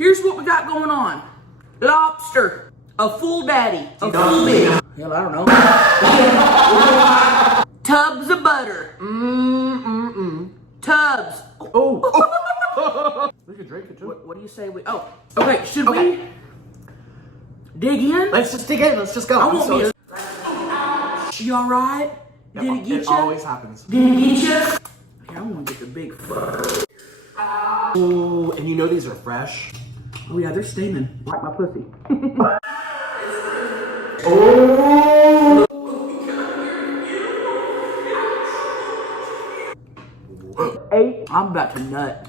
Here's what we got going on. Lobster. A full daddy. A full big. Hell, I don't know. Tubs of butter. Tubs. Oh. We could drink it too. What do you say we... Oh, okay. Should we dig in? Let's just dig in. Let's just go. I won't be... You all right? Did it get It you? always happens. Did it get you? Here, I want to get the big... Oh, and you know these are fresh. Oh yeah, they're steaming. Like my pussy. Oh! I'm about to nut.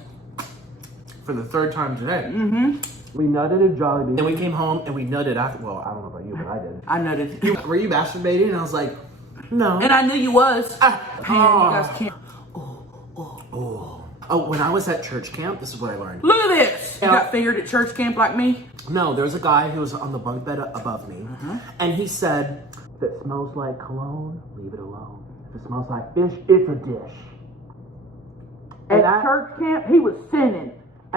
For the third time today. Mm-hmm. We nutted at Jollibee. And we came home and we nutted after. Well, I don't know about you, but I did. I nutted. Were you masturbating? And I was like, no. And I knew you was. Man, you guys can't. Oh, when I was at church camp, this is what I learned. Look at this. You got fingered at church camp like me? No, there was a guy who was on the bunk bed above me. And he said, if it smells like cologne, leave it alone. If it smells like fish, it's a dish. At church camp, he was sinning.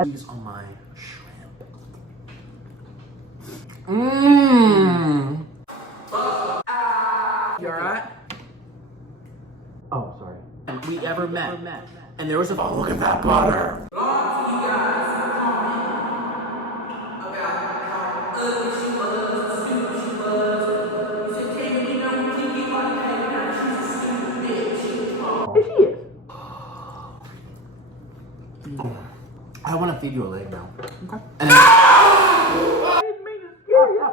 These on my shrimp. Mmm. You alright? Oh, sorry. And we ever met. And there was a... Oh, look at that butter. She is. I want to feed you a leg now. Okay. And I didn't mean to scare you.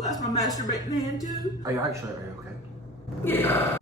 That's my masturbating hand too. are you okay? Yeah.